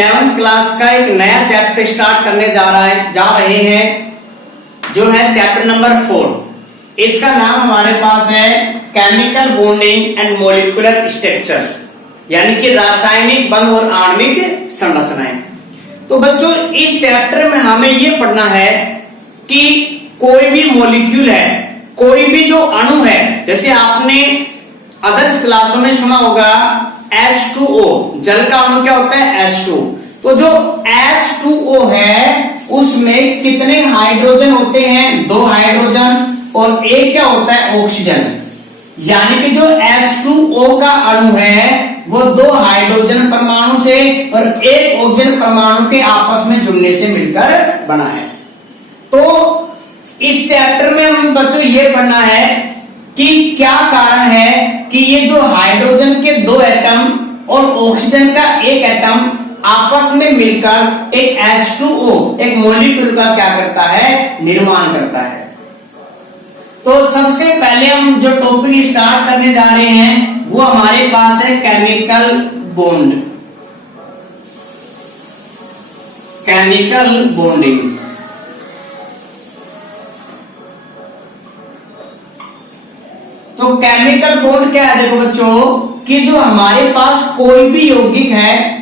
11th class का एक नया चैप्टर स्टार्ट करने जा रहे हैं, जो है चैप्टर नंबर 4। इसका नाम हमारे पास है chemical bonding and molecular structure, यानी कि रासायनिक बंध और आणविक संरचनाएं। तो बच्चों, इस चैप्टर में हमें ये पढ़ना है कि कोई भी मॉलिक्यूल है, कोई भी जो अणु है, जैसे आपने अदर्स क्लासों में सुना होगा H2O, जल का अणु क्या होता है H2। तो जो H2O है उसमें कितने हाइड्रोजन होते हैं? 2 हाइड्रोजन, और एक क्या होता है ऑक्सीजन। यानी कि जो H2O का अणु है वो 2 हाइड्रोजन परमाणु से और एक ऑक्सीजन परमाणु के आपस में जुड़ने से मिलकर बना है। तो इस चैप्टर में हम बच्चों ये पढ़ना है कि क्या कारण है कि ये जो हाइड्रोजन के 2 एटम और ऑक्सीजन का 1 एटम आपस में मिलकर एक H2O, एक मॉलिक्यूल का क्या करता है, निर्माण करता है। तो सबसे पहले हम जो टॉपिक स्टार्ट करने जा रहे हैं वो हमारे पास है केमिकल बॉन्ड, केमिकल बॉन्डिंग। तो केमिकल बॉन्ड क्या है? देखो बच्चों, कि जो हमारे पास कोई भी यौगिक है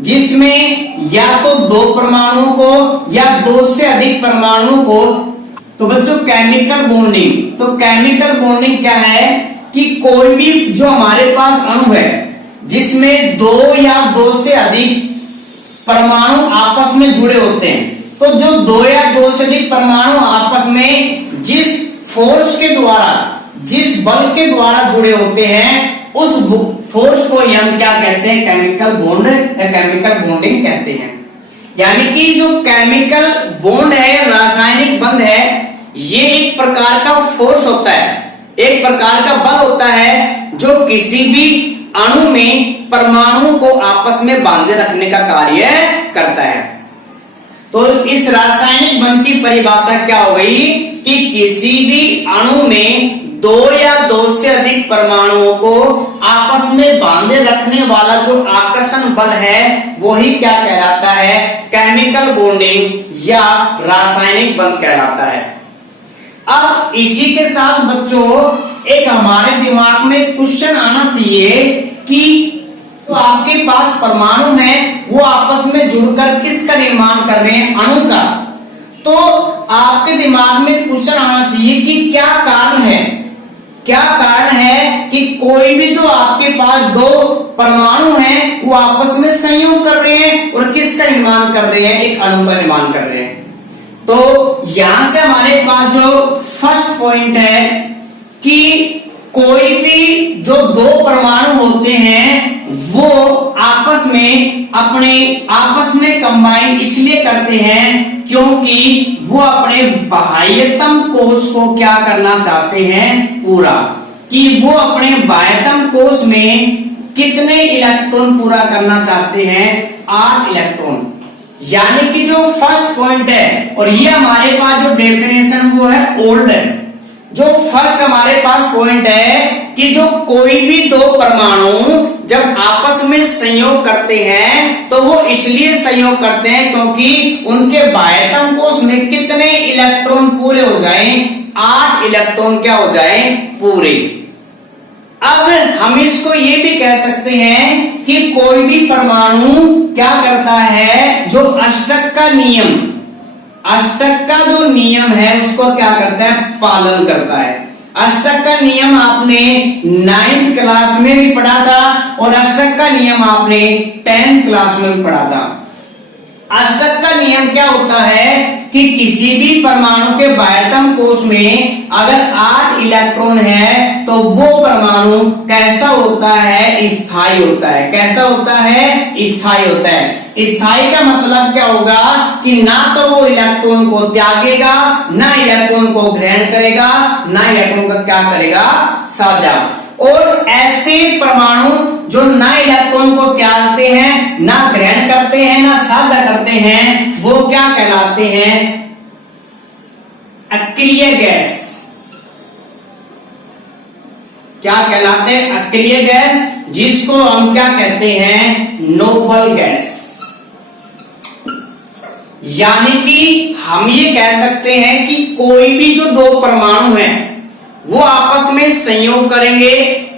जिसमें या तो 2 परमाणुओं को या 2 से अधिक परमाणुओं को, तो बच्चों केमिकल बॉन्डिंग, तो केमिकल बॉन्डिंग क्या है कि कोई भी जो हमारे पास अणु है जिसमें 2 या 2 से अधिक परमाणु आपस में जुड़े होते हैं। तो जो 2 या 2 से अधिक परमाणु आपस में जिस फोर्स के द्वारा, जिस बल के द्वारा जुड़े होते हैं, उस फोर्स को हम क्या कहते हैं? केमिकल बॉन्ड या केमिकल बॉन्डिंग कहते हैं। यानी कि जो केमिकल बॉन्ड है, रासायनिक बंध है, ये एक प्रकार का फोर्स होता है, एक प्रकार का बल होता है जो किसी भी अणु में परमाणु को आपस में बांधे रखने का कार्य करता है। तो इस रासायनिक बंध की परिभाषा क्या हो गई कि किसी भी अणु में 2 या 2 से अधिक परमाणुओं को आपस में बांधे रखने वाला जो आकर्षण बल है वही क्या कहलाता है? केमिकल बॉन्डिंग या रासायनिक बंध कहलाता है। अब इसी के साथ बच्चों एक हमारे दिमाग में क्वेश्चन आना चाहिए कि तो आपके पास परमाणु है, वो आपस में जुड़कर किसका निर्माण कर रहे हैं? अणु का। तो आपके दिमाग में क्वेश्चन आना चाहिए कि क्या कारण है, क्या कारण है कि कोई भी जो आपके पास 2 परमाणु हैं वो आपस में संयोग कर रहे हैं और किसका निर्माण कर रहे हैं? एक अणु का निर्माण कर रहे हैं। तो यहां से हमारे पास जो फर्स्ट पॉइंट है कि कोई भी जो 2 परमाणु होते हैं वो आपस में कंबाइन इसलिए करते हैं क्योंकि वो अपने बाह्यतम कोश को क्या करना चाहते हैं? पूरा, कि वो अपने बाह्यतम कोश में कितने इलेक्ट्रॉन पूरा करना चाहते हैं? 8 इलेक्ट्रॉन। यानी कि जो फर्स्ट पॉइंट है, और ये हमारे पास जो डेफिनेशन वो है ओल्ड है। जो फर्स्ट हमारे पास पॉइंट है कि जो कोई भी 2 परमाणु जब आपस में संयोग करते हैं तो वो इसलिए संयोग करते हैं क्योंकि उनके बाह्यतम कोश में कितने इलेक्ट्रॉन पूरे हो जाएं? 8 इलेक्ट्रॉन क्या हो जाएं? पूरे। अब हम इसको ये भी कह सकते हैं कि कोई भी परमाणु क्या करता है? जो अष्टक का नियम, अष्टक का जो नियम है उसको क्या करता है? पालन करता है। अष्टक का नियम आपने 9th क्लास में भी पढ़ा था और अष्टक का नियम आपने 10th क्लास में भी पढ़ा था। अष्टक का नियम क्या होता है कि किसी भी परमाणु के बाह्यतम कोश में अगर 8 इलेक्ट्रॉन है तो वो परमाणु कैसा होता है? स्थायी होता है। कैसा होता है? स्थायी होता है। स्थायी का मतलब क्या होगा कि ना तो वो इलेक्ट्रॉन को त्यागेगा, ना इलेक्ट्रॉन को ग्रहण करेगा, ना इलेक्ट्रॉन का क्या करेगा? साझा। और ऐसे परमाणु जो ना इलेक्ट्रॉन को त्यागते हैं, ना ग्रहण करते हैं, ना साझा करते हैं, वो क्या कहलाते हैं? अक्रिय गैस। क्या कहलाते हैं? अक्रिय गैस, जिसको हम क्या कहते हैं? Noble gas. यानी कि हम ये कह सकते हैं कि कोई भी जो दो परमाणु हैं वो आपस में संयोग करेंगे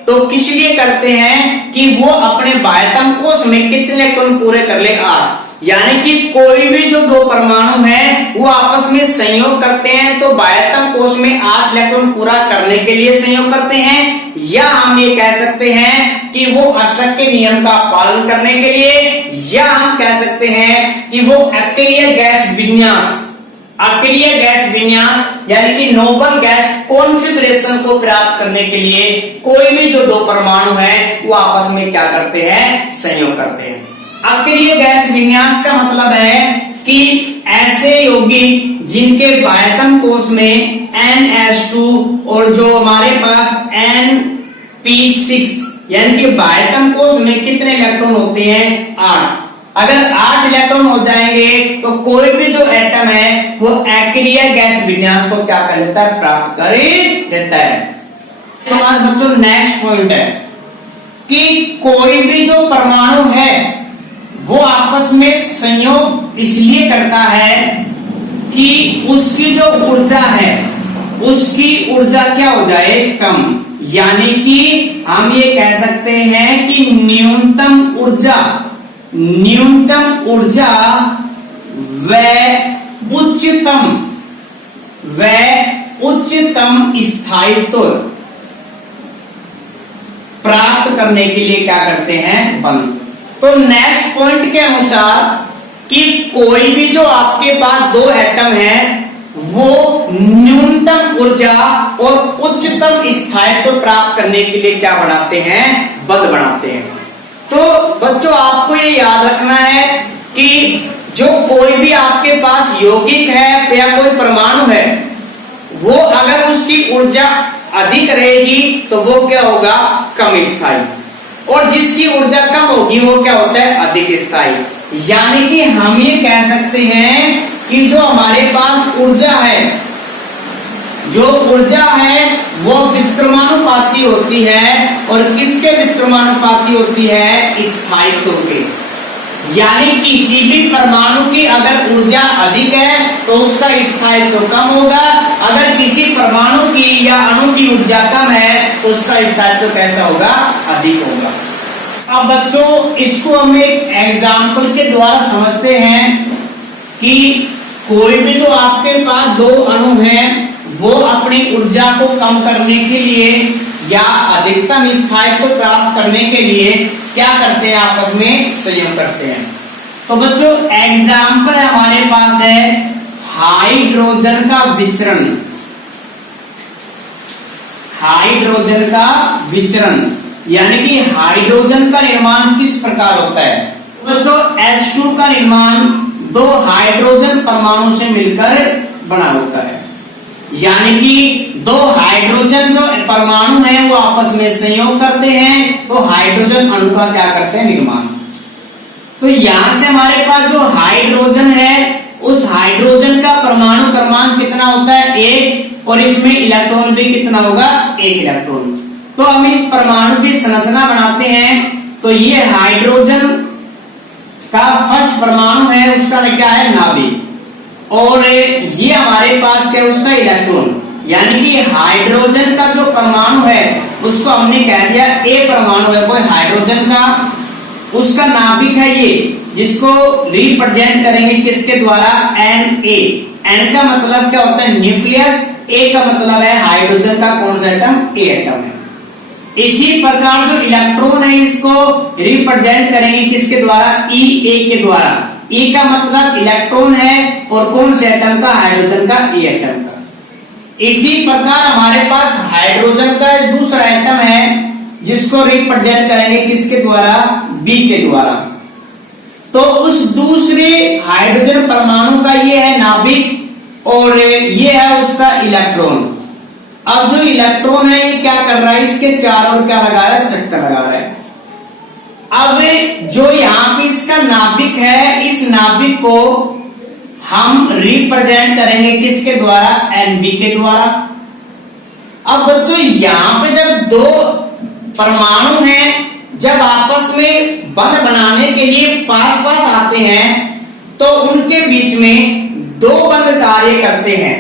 तो किस लिए करते हैं कि वो अपने बाह्यतम कोश में कितने इलेक्ट्रॉन पूरे कर ले 8। यानी कि कोई भी जो दो परमाणु हैं वो आपस में संयोग करते हैं तो बाह्यतम कोश में 8 इलेक्ट्रॉन पूरा करने के लिए संयोग करते हैं, या हम ये कह सकते हैं कि वो अष्टक के नियम का पालन करने के लिए, या हम कह सकते हैं कि वो अक्रिय गैस विन्यास यानी कि नोबल गैस कॉन्फ़िगरेशन को प्राप्त करने के लिए कोई भी जो दो परमाणु हैं वो आपस में क्या करते हैं, संयोग करते हैं। अक्रिय गैस विन्यास का मतलब है कि ऐसे यौगिक जिनके बाह्यतम कोश में NH2 और जो हमारे पास NP6 यानी कि बाह्यतम कोश में कितने इलेक्ट्रॉन होते हैं, 8। अगर 8 इलेक्ट्रॉन हो जाएंगे तो कोई भी जो एटम है वो अक्रिय गैस विन्यास को क्या कर लेता है, प्राप्त कर लेता है। तो बच्चों नेक्स्ट पॉइंट है कि कोई भी जो परमाणु है वो आपस में संयोग इसलिए करता है कि उसकी जो ऊर्जा है उसकी ऊर्जा क्या हो जाए, कम। यानी कि हम ये कह सकते हैं कि न्यूनतम ऊर्जा व उच्चतम स्थायित्व प्राप्त करने के लिए क्या करते हैं, बंद। तो नेक्स्ट पॉइंट के अनुसार कि कोई भी जो आपके पास दो एटम है वो न्यूनतम ऊर्जा और उच्चतम स्थायित्व प्राप्त करने के लिए क्या बनाते हैं, बंद बनाते हैं। तो बच्चों आपको ये याद रखना है कि जो कोई भी आपके पास यौगिक है या कोई परमाणु है वो अगर उसकी ऊर्जा अधिक रहेगी तो वो क्या होगा, कम स्थायी, और जिसकी ऊर्जा कम होगी वो क्या होता है, अधिक स्थायी। यानी कि हम ये कह सकते हैं कि जो हमारे पास ऊर्जा है वो व्युत्क्रमानुपाती होती है, और किसके व्युत्क्रमानुपाती होती है, स्थायित्व के। यानी किसी भी परमाणु की अगर ऊर्जा अधिक है तो उसका स्थायित्व कम होगा, अगर किसी परमाणु की या अणु की ऊर्जा कम है तो उसका स्थायित्व कैसा होगा, अधिक होगा। अब बच्चों इसको हम एक एग्जाम्पल के द्वारा समझते हैं कि कोई भी जो आपके पास दो अणु हैं वो अपनी ऊर्जा को कम करने के लिए या अधिकतम स्थायित्व प्राप्त करने के लिए क्या करते हैं, आपस में संयोग करते हैं। तो बच्चों एग्जाम्पल हमारे पास है हाइड्रोजन का विचरण, यानी कि हाइड्रोजन का निर्माण किस प्रकार होता है। बच्चों H2 का निर्माण दो हाइड्रोजन परमाणु से मिलकर बना होता है, यानी कि दो हाइड्रोजन जो परमाणु हैं वो आपस में संयोग करते हैं तो हाइड्रोजन अणु का क्या करते हैं, निर्माण। तो यहां से हमारे पास जो हाइड्रोजन है उस हाइड्रोजन का परमाणु क्रमांक कितना होता है, 1, और इसमें इलेक्ट्रॉन भी कितना होगा, 1 इलेक्ट्रॉन। तो हम इस परमाणु की संरचना बनाते हैं तो ये हाइड्रोजन का फर्स्ट परमाणु है उसका क्या है, नाभिक, और ये हमारे पास क्या है, उसका इलेक्ट्रॉन। यानी कि हाइड्रोजन का जो परमाणु है उसको हमने कह दिया A परमाणु है कोई हाइड्रोजन का, उसका नाभिक है ये, जिसको रिप्रेजेंट करेंगे किसके द्वारा, Na। N का मतलब क्या होता है, न्यूक्लियस, A का मतलब है हाइड्रोजन का कौन सा एटम, A एटम है। इसी प्रकार जो इलेक्ट्रॉन है इसको रिप्रेजेंट करेंगे किसके द्वारा, E के द्वारा। E का मतलब इलेक्ट्रॉन है और कौन से एटम का, हाइड्रोजन का, E एटम का। इसी प्रकार हमारे पास हाइड्रोजन का दूसरा एटम है जिसको रिप्रेजेंट करेंगे किसके द्वारा, B के द्वारा। तो उस दूसरे हाइड्रोजन परमाणु का ये है नाभिक और ये है उसका इलेक्ट्रॉन। अब जो इलेक्ट्रॉन है ये क्या कर रहा है, इसके चारों ओर क्या लगा रहा है, चक्कर लगा रहा है। अब जो यहाँ पे इसका नाभिक है, इस नाभिक को हम रिप्रेजेंट करेंगे किसके द्वारा, Nb के द्वारा। अब बच्चों यहाँ पे जब दो परमाणु हैं जब आपस में बंध बनाने के लिए पास पास आते हैं तो उनके बीच में दो बंध कार्य करते हैं।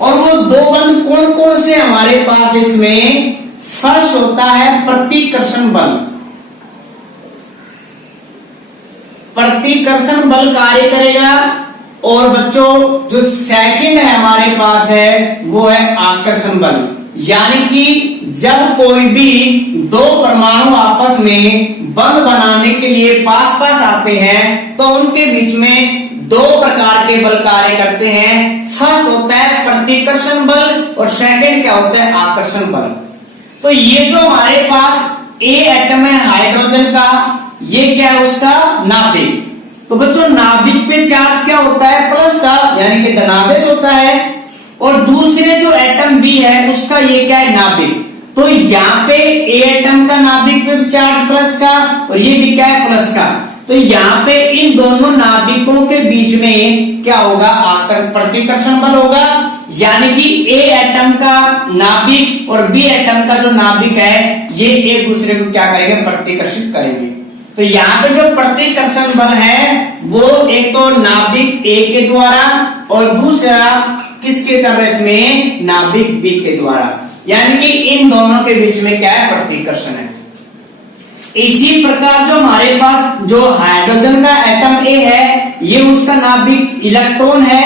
और वो दो बंध कौन कौन से हमारे पास इसमें? फर्स्ट होता है प्रतिकर्षण बल। प्रतिकर्षण बल कार्य करेगा। और बच्चों जो सेकंड है हमारे पास है वो है आकर्षण बल। यानी कि जब कोई भी दो परमाणु आपस में बंध बनाने के लिए पास पास आते हैं तो उनके बीच में दो प्रकार के बल कार्य करते हैं। फर्स्ट होता है प्रतिकर्षण बल और सेकंड क्या होता है? आकर्षण बल। तो ये जो हमारे पास ए एटम है हाइड्रोजन का, ये क्या है? उसका नाभिक। तो बच्चों नाभिक पे चार्ज क्या होता है? प्लस का, यानी कि धनावेश होता है। और दूसरे जो एटम बी है उसका ये क्या है? नाभिक। तो यहाँ पे ए एटम का नाभिक पे चार्ज प्लस का और ये भी क्या है? प्लस का। तो यहाँ पे इन दोनों नाभिकों के बीच में क्या होगा? प्रतिकर्षण बल होगा। यानी कि ए एटम का नाभिक और बी एटम का जो नाभिक है ये एक दूसरे को क्या करेंगे? प्रतिकर्षित करेंगे। तो यहाँ पे जो प्रतिकर्षण बल है वो एक तो नाभिक ए के द्वारा और दूसरा किसके तरफ में? नाभिक बी के द्वारा। यानी कि इन दोनों के बीच में क्या है? प्रतिकर्षण है। इसी प्रकार जो हमारे पास जो हाइड्रोजन का एटम ए है ये उसका नाभिक इलेक्ट्रॉन है,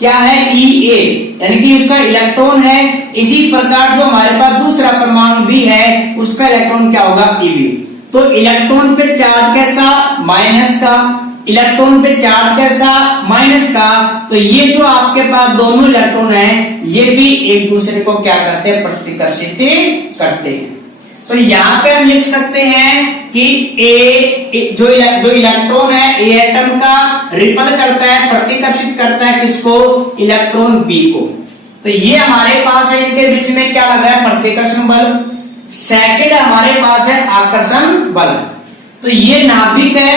क्या है? ई ए, यानी कि उसका इलेक्ट्रॉन है। इसी प्रकार जो हमारे पास दूसरा परमाणु भी है उसका इलेक्ट्रॉन क्या होगा? ईबी। तो इलेक्ट्रॉन पे चार्ज कैसा? माइनस का। इलेक्ट्रॉन पे चार्ज कैसा? माइनस का। तो ये जो आपके पास दोनों इलेक्ट्रॉन है ये भी एक दूसरे को क्या करते हैं? प्रतिकर्षित करते हैं। तो यहाँ पे हम लिख सकते हैं कि ए जो इलेक्ट्रॉन है ए एटम का रिपल करता है, प्रतिकर्षित करता है किसको? इलेक्ट्रॉन बी को। तो ये हमारे पास है, इनके बीच में क्या लग रहा है? प्रतिकर्षण बल। सेकंड हमारे पास है आकर्षण बल। तो ये नाभिक है,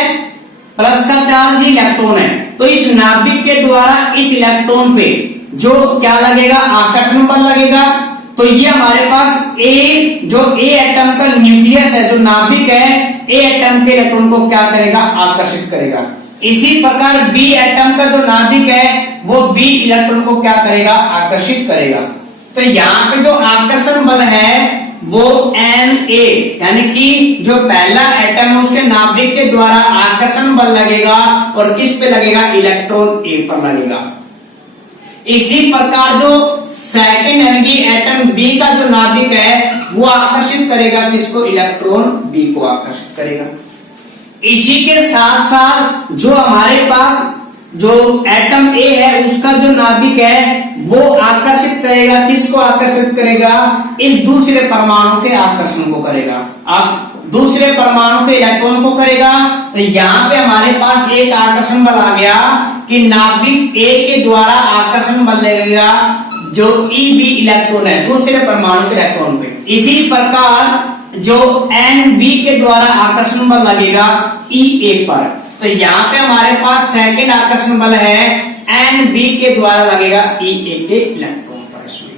प्लस का चार्ज इलेक्ट्रॉन है। तो इस नाभिक के द्वारा इस इलेक्ट्रॉन पे जो क्या लगेगा? आकर्षण बल लगेगा। तो ये हमारे पास ए जो ए एटम का न्यूक्लियस है, जो नाभिक है, ए एटम के इलेक्ट्रॉन को क्या करेगा? आकर्षित करेगा। इसी प्रकार बी एटम का जो नाभिक है वो बी इलेक्ट्रॉन को क्या करेगा? आकर्षित करेगा। तो यहाँ पे जो आकर्षण बल है वो एन ए, यानी कि जो पहला एटम है उसके नाभिक के द्वारा आकर्षण बल लगेगा और किस पे लगेगा? इलेक्ट्रॉन ए पर लगेगा। इसी प्रकार जो सेकंड यानी कि एटम बी का जो नाभिक है वो आकर्षित करेगा किसको? इलेक्ट्रॉन बी को आकर्षित करेगा। इसी के साथ साथ जो हमारे पास जो एटम ए है उसका जो नाभिक है वो आकर्षित करेगा किसको? आकर्षित करेगा इस दूसरे परमाणु के आकर्षण को करेगा। आप दूसरे परमाणु के इलेक्ट्रॉन को करेगा। तो यहाँ पे हमारे पास एक आकर्षण बल आ गया कि नाभिक ए के द्वारा आकर्षण बल लगेगा जो ई बी इलेक्ट्रॉन है दूसरे परमाणु के इलेक्ट्रॉन पे। इसी प्रकार जो एन बी के द्वारा आकर्षण बल लगेगा ई ए पर। तो यहाँ पे हमारे पास सेकंड आकर्षण बल है एन बी के द्वारा लगेगा ई ए के इलेक्ट्रॉन पर इसमें।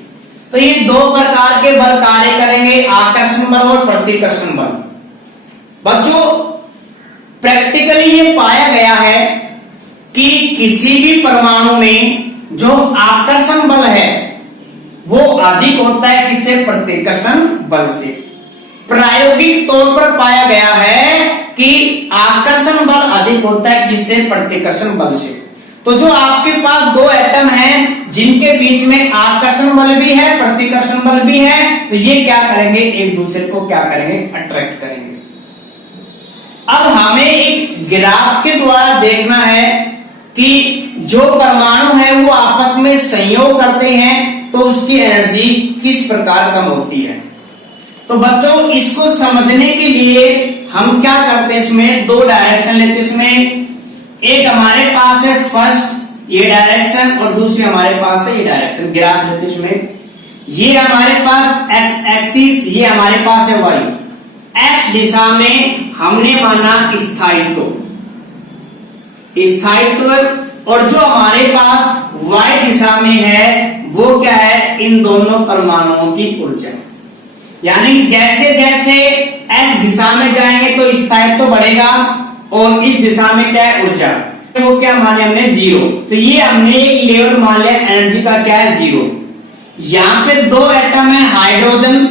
तो ये दो प्रकार के बल कार्य करेंगे, आकर्षण बल और प्रतिकर्षण बल। बच्चों प्रैक्टिकली ये पाया गया है कि किसी भी परमाणु में जो आकर्षण बल है वो अधिक होता है किससे? प्रतिकर्षण बल से। प्रायोगिक तौर पर पाया गया है कि आकर्षण बल अधिक होता है किससे? प्रतिकर्षण बल से। तो जो आपके पास दो एटम हैं जिनके बीच में आकर्षण बल भी है प्रतिकर्षण बल भी है, तो ये क्या करेंगे? एक दूसरे को क्या करेंगे? अट्रैक्ट करेंगे। अब हमें एक ग्राफ के द्वारा देखना है कि जो परमाणु है वो आपस में संयोग करते हैं तो उसकी एनर्जी किस प्रकार कम होती है। तो बच्चों इसको समझने के लिए हम क्या करते हैं? इसमें दो डायरेक्शन लेते हैं। इसमें एक हमारे पास है फर्स्ट ये डायरेक्शन और दूसरी हमारे पास है ये डायरेक्शन। ग्राफ लेते हैं इसमें, ये हमारे पास एक्सिस, ये हमारे पास है वाई। एक्स दिशा में हमने माना स्थायित्व, और जो हमारे पास वाई दिशा में है वो क्या है? इन दोनों परमाणुओं की ऊर्जा। यानी जैसे जैसे एक्स दिशा में जाएंगे तो स्थायित्व बढ़ेगा और इस दिशा में क्या है? ऊर्जा। वो क्या माने हमने, जीरो। तो ये हमने एक लेवल मान लिया एनर्जी का क्या है, जीरो। यहाँ पे दो एटम है हाइड्रोजन,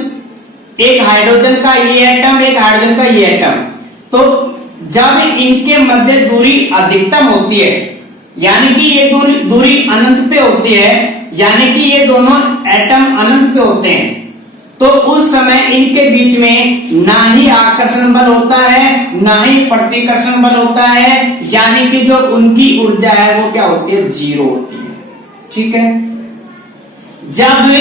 एक हाइड्रोजन का ये एटम, एक हाइड्रोजन का ये एटम। तो जब इनके मध्य दूरी अधिकतम होती है, यानी कि ये दूरी अनंत पे होती है, यानी कि ये दोनों एटम अनंत पे होते हैं, तो उस समय इनके बीच में ना ही आकर्षण बल होता है ना ही प्रतिकर्षण बल होता है, यानी कि जो उनकी ऊर्जा है वो क्या होती है, जीरो होती है। ठीक है। जब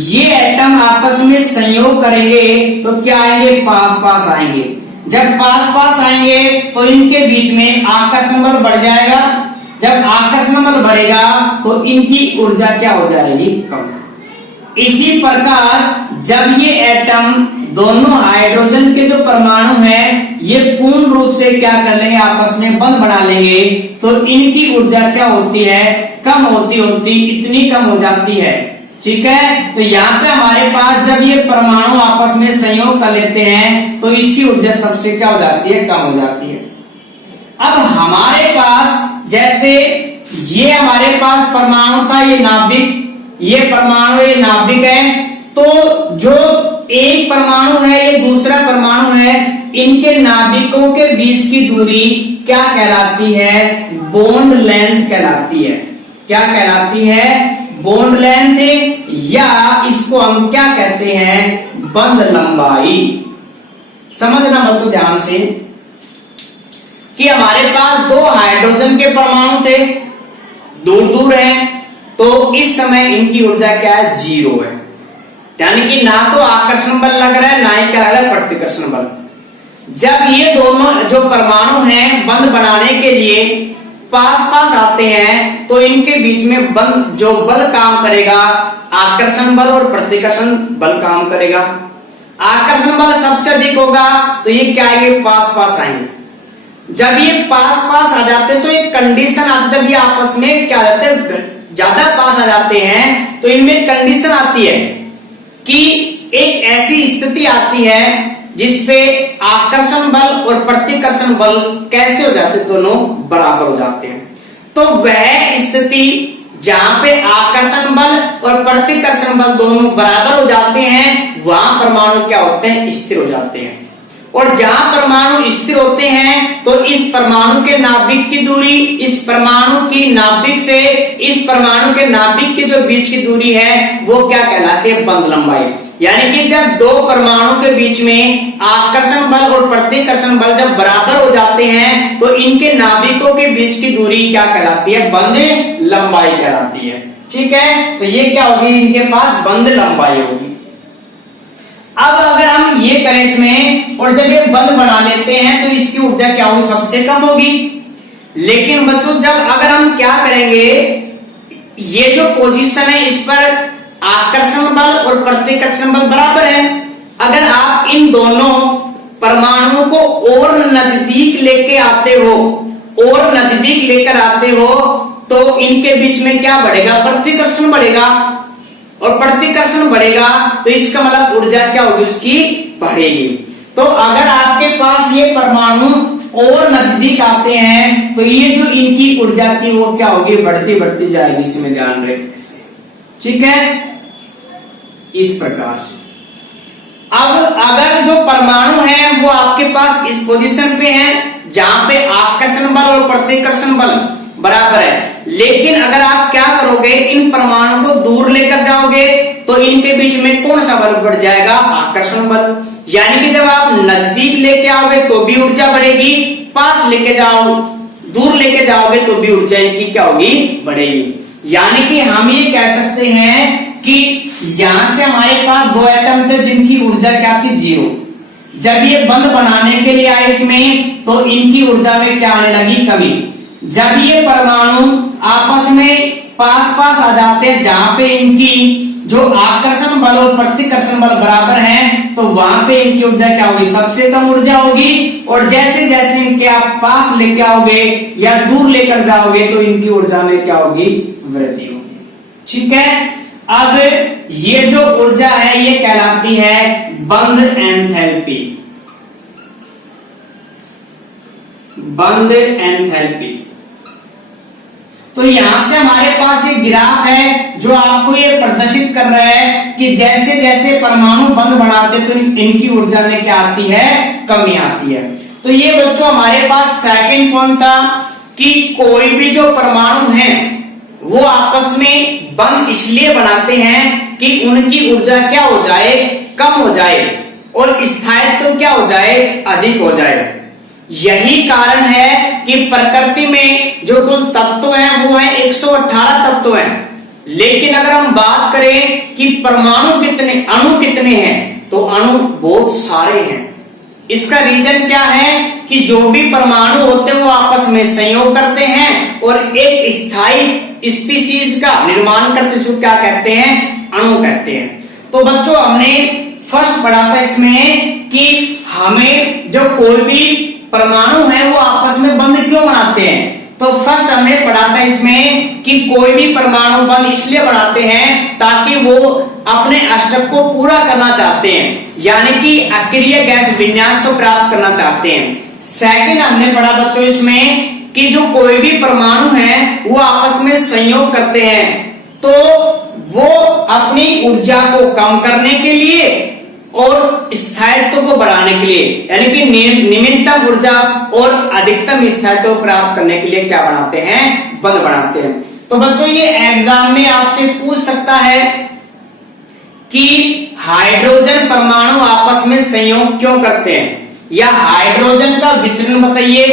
ये एटम आपस में संयोग करेंगे तो क्या आएंगे, पास पास आएंगे। जब पास पास आएंगे तो इनके बीच में आकर्षण बल बढ़ जाएगा। जब आकर्षण बल बढ़ेगा तो इनकी ऊर्जा क्या हो जाएगी, कम। इसी प्रकार जब ये एटम दोनों हाइड्रोजन के जो परमाणु हैं ये पूर्ण रूप से क्या कर लेंगे, आपस में बंध बना लेंगे, तो इनकी ऊर्जा क्या होती है, कम होती इतनी कम हो जाती है। ठीक है। तो यहाँ पे हमारे पास जब ये परमाणु आपस में संयोग कर लेते हैं तो इसकी ऊर्जा सबसे क्या हो जाती है, कम हो जाती है। अब हमारे पास जैसे ये हमारे पास परमाणु था, ये नाभिक, ये परमाणु ये नाभिक है, तो जो एक परमाणु है ये दूसरा परमाणु है, इनके नाभिकों के बीच की दूरी क्या कहलाती है, बॉन्ड लेंथ कहलाती है। क्या कहलाती है, बॉन्ड लेंथ, या इसको हम क्या कहते हैं, बंध लंबाई। समझना बच्चों ध्यान से कि हमारे पास दो हाइड्रोजन के परमाणु थे, दूर दूर हैं, तो इस समय इनकी ऊर्जा क्या है, जीरो है। यानी कि ना तो आकर्षण बल लग रहा है ना ही क्या लग रहा है, प्रतिकर्षण बल। जब ये दोनों जो परमाणु हैं बंध बनाने के लिए पास पास आते हैं तो इनके बीच में बल, जो बल काम करेगा, आकर्षण बल और प्रतिकर्षण बल काम करेगा। आकर्षण बल सबसे अधिक होगा तो ये क्या आएंगे, पास पास आएंगे। जब ये पास पास आ जाते हैं तो एक कंडीशन आती है, जब ये आपस में क्या आ जाते हैं, ज्यादा पास आ जाते हैं, तो इनमें कंडीशन आती है कि एक ऐसी स्थिति आती है जिसपे आकर्षण बल और प्रतिकर्षण बल कैसे हो जाते हैं, दोनों बराबर हो जाते हैं। तो वह स्थिति जहां पे आकर्षण बल और प्रतिकर्षण बल दोनों बराबर हो जाते हैं वहां परमाणु क्या होते हैं, स्थिर हो जाते हैं। और जहां परमाणु स्थिर होते हैं तो इस परमाणु के नाभिक की दूरी इस परमाणु की नाभिक से इस परमाणु के नाभिक के जो बीच की दूरी है वो क्या कहलाती है, बंध लंबाई। यानी कि जब दो परमाणु के बीच में आकर्षण बल और प्रतिकर्षण बल जब बराबर हो जाते हैं तो इनके नाभिकों के बीच की दूरी क्या कहलाती है, बंध लंबाई कहलाती है। ठीक है। तो ये क्या होगी, इनके पास बंध लंबाई होगी। अब अगर हम ये करें इसमें और जब ये बल बना लेते हैं तो इसकी ऊर्जा क्या होगी, सबसे कम होगी। लेकिन बच्चों जब अगर हम क्या करेंगे, ये जो पोजीशन है इस पर आकर्षण बल और प्रतिकर्षण बल बराबर है। अगर आप इन दोनों परमाणुओं को और नजदीक लेके आते हो और नजदीक लेकर आते हो तो इनके बीच में क्या बढ़ेगा, प्रतिकर्षण बढ़ेगा। और प्रतिकर्षण बढ़ेगा तो इसका मतलब ऊर्जा क्या होगी, उसकी बढ़ेगी। तो अगर आपके पास ये परमाणु और नजदीक आते हैं तो ये जो इनकी ऊर्जा थी वो क्या होगी, बढ़ती बढ़ती जाएगी। इसमें ध्यान रखने से, ठीक है, इस प्रकार से। अब अगर जो परमाणु है वो आपके पास इस पोजीशन पे है जहां पे आकर्षण बल और प्रतिकर्षण बल बराबर है, लेकिन अगर आप क्या करोगे, इन परमाणु को दूर लेकर जाओगे तो इनके बीच में कौन सा बल बढ़ जाएगा, आकर्षण बल। यानी कि जब आप नजदीक लेके आओगे तो भी ऊर्जा बढ़ेगी, पास लेके जाओ दूर लेके जाओगे तो भी ऊर्जा इनकी क्या होगी, बढ़ेगी। यानी कि हम ये कह सकते हैं कि यहां से हमारे पास दो एटम थे जिनकी ऊर्जा क्या थी, जीरो। जब ये बंध बनाने के लिए आए इसमें तो इनकी ऊर्जा में क्या आने लगी, कमी। जब ये परमाणु आपस में पास पास आ जाते हैं जहां पे इनकी जो आकर्षण बल और प्रतिकर्षण बल बराबर हैं तो वहां पे इनकी ऊर्जा क्या होगी, सबसे कम ऊर्जा होगी। और जैसे जैसे इनके आप पास लेके आओगे या दूर लेकर जाओगे तो इनकी ऊर्जा में क्या होगी, वृद्धि होगी। ठीक है। अब ये जो ऊर्जा है ये कहलाती है बंध एंथैल्पी। बंध एंथैल्पी तो यहां से हमारे पास ये ग्राफ है जो आपको ये प्रदर्शित कर रहा है कि जैसे जैसे परमाणु बंध बनाते तो इनकी ऊर्जा में क्या आती है, कमी आती है। तो ये बच्चों हमारे पास सेकंड पॉइंट था कि कोई भी जो परमाणु है वो आपस में बंध इसलिए बनाते हैं कि उनकी ऊर्जा क्या हो जाए, कम हो जाए और स्थायित्व तो क्या हो जाए, अधिक हो जाए। यही कारण है कि प्रकृति में जो कुल तत्व हैं वो है 118 तत्व हैं, लेकिन अगर हम बात करें कि परमाणु कितने, अणु कितने हैं, तो अणु बहुत सारे हैं। इसका रीजन क्या है कि जो भी परमाणु होते हैं वो आपस में संयोग करते हैं और एक स्थायी स्पीशीज का निर्माण करते हैं, क्या कहते हैं, अणु कहते हैं। तो बच्चों हमने फर्स्ट पढ़ा था इसमें कि हमें जो कोई भी परमाणु है वो आपस में बंध क्यों बनाते हैं। तो फर्स्ट हमने पढ़ा था इसमें कि कोई भी परमाणु बंध इसलिए बनाते हैं ताकि वो अपने अष्टक को पूरा करना चाहते हैं, यानी कि अक्रिय गैस विन्यास को प्राप्त करना चाहते हैं। सेकंड हमने पढ़ा बच्चों इसमें कि जो कोई भी परमाणु है वो आपस में संयोग करते हैं, तो वो अपनी ऊर्जा को कम करने के लिए और स्थायित्व को बढ़ाने के लिए, यानी कि निम्नतम ऊर्जा और अधिकतम स्थायित्व प्राप्त करने के लिए क्या बनाते हैं, बंध बनाते हैं। तो बच्चों ये एग्जाम में आपसे पूछ सकता है कि हाइड्रोजन परमाणु आपस में संयोग क्यों करते हैं, या हाइड्रोजन का विचलन बताइए।